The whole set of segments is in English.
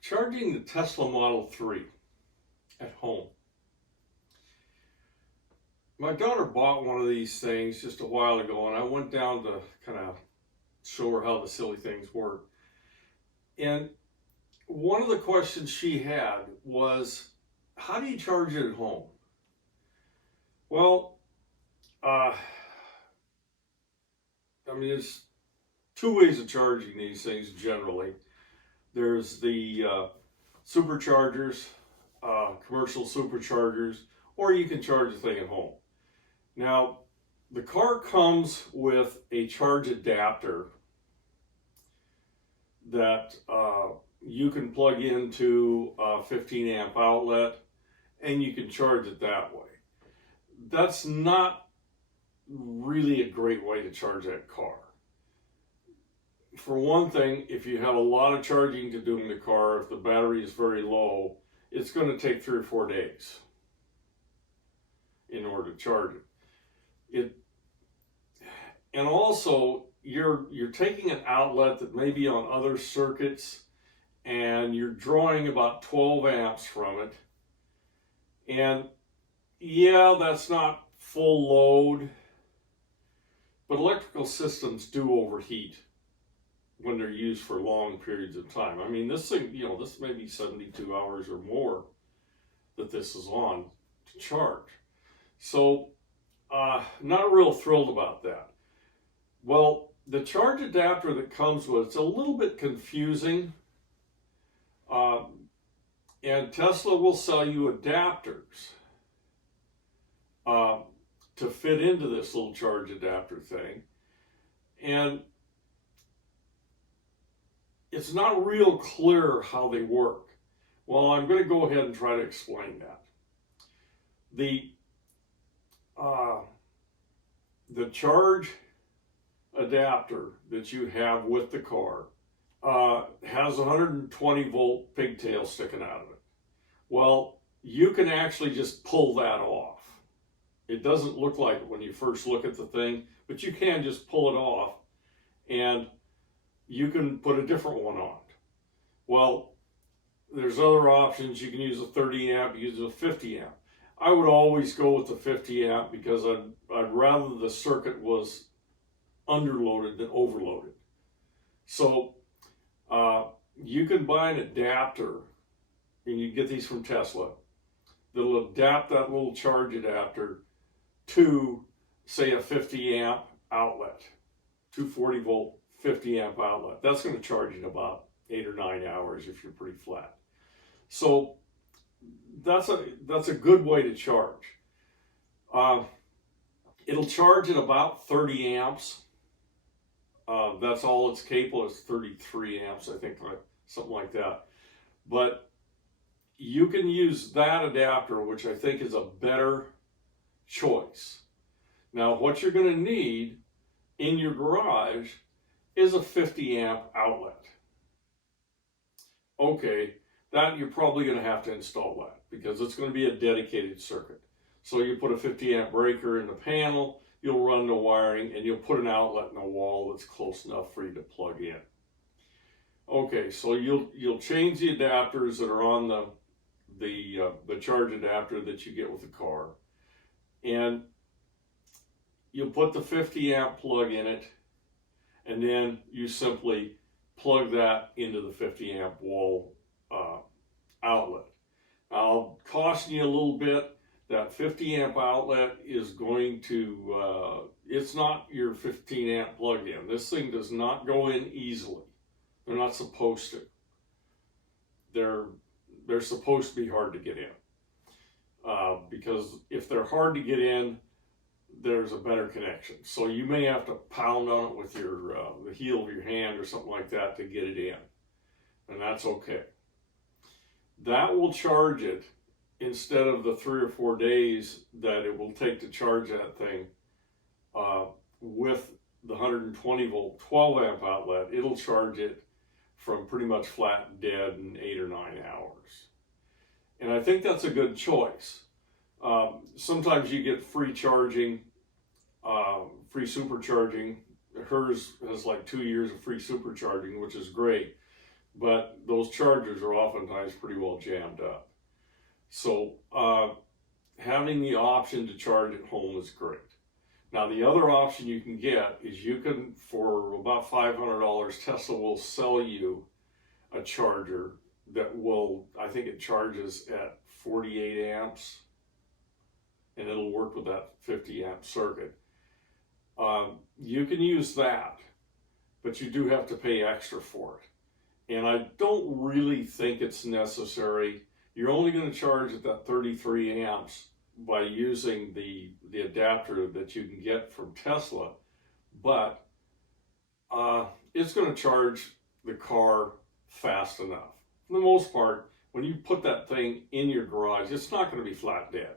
Charging the Tesla Model 3 at home. My daughter bought one of these things just a while ago, and I went down to kind of show her how the silly things work. And one of the questions she had was, how do you charge it at home? Well, there's two ways of charging these things generally. There's the superchargers, commercial superchargers, or you can charge the thing at home. Now, the car comes with a charge adapter that you can plug into a 15 amp outlet and you can charge it that way. That's not really a great way to charge that car. For one thing, if you have a lot of charging to do in the car, if the battery is very low, it's going to take 3 or 4 days in order to charge it. And also, you're taking an outlet that may be on other circuits, and you're drawing about 12 amps from it. And yeah, that's not full load, but electrical systems do overheat when they're used for long periods of time. I mean, this thing, this may be 72 hours or more that this is on to charge. So, not real thrilled about that. Well, the charge adapter that comes with it's a little bit confusing. And Tesla will sell you adapters to fit into this little charge adapter thing. And it's not real clear how they work. Well, I'm going to go ahead and try to explain that. The charge adapter that you have with the car has a 120 volt pigtail sticking out of it. Well, you can actually just pull that off. It doesn't look like it when you first look at the thing, but you can just pull it off and you can put a different one on. Well, there's other options. You can use a 30 amp, use a 50 amp. I would always go with the 50 amp because I'd rather the circuit was underloaded than overloaded. So you can buy an adapter, and you get these from Tesla, that'll adapt that little charge adapter to, say, a 50 amp outlet, 240 volt 50 amp outlet. That's going to charge you in about 8 or 9 hours if you're pretty flat. So that's a good way to charge. It'll charge at about 30 amps. That's all it's capable of, 33 amps, I think, something like that. But you can use that adapter, which I think is a better choice. Now, what you're going to need in your garage is a 50 amp outlet. Okay, that you're probably going to have to install that because it's going to be a dedicated circuit. So you put a 50 amp breaker in the panel, you'll run the wiring, and you'll put an outlet in the wall that's close enough for you to plug in. Okay, so you'll change the adapters that are on the charge adapter that you get with the car, and you'll put the 50 amp plug in it, and then you simply plug that into the 50 amp wall outlet. I'll caution you a little bit. That 50 amp outlet is going to, it's not your 15 amp plug-in. This thing does not go in easily. They're not supposed to. They're supposed to be hard to get in. Because if they're hard to get in, there's a better connection. So you may have to pound on it with the heel of your hand or something like that to get it in. And that's okay. That will charge it instead of the 3 or 4 days that it will take to charge that thing with the 120 volt 12 amp outlet. It'll charge it from pretty much flat and dead in 8 or 9 hours. And I think that's a good choice. Sometimes you get free charging, free supercharging. Hers has like 2 years of free supercharging, which is great. but those chargers are oftentimes pretty well jammed up. So having the option to charge at home is great. Now the other option you can get is you can, for about $500, Tesla will sell you a charger that will, I think it charges at 48 amps, and it'll work with that 50 amp circuit. You can use that, but you do have to pay extra for it. And I don't really think it's necessary. You're only going to charge at that 33 amps by using the adapter that you can get from Tesla, but it's going to charge the car fast enough. For the most part, when you put that thing in your garage, it's not going to be flat dead.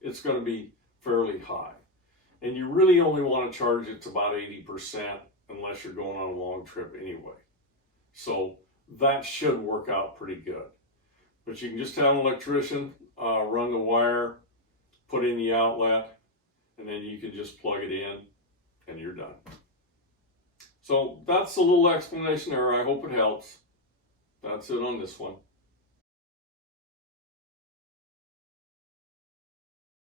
It's going to be fairly high. And you really only want to charge it to about 80% unless you're going on a long trip anyway. So that should work out pretty good. But you can just have an electrician run the wire, put in the outlet, and then you can just plug it in and you're done. So that's a little explanation there. I hope it helps. That's it on this one.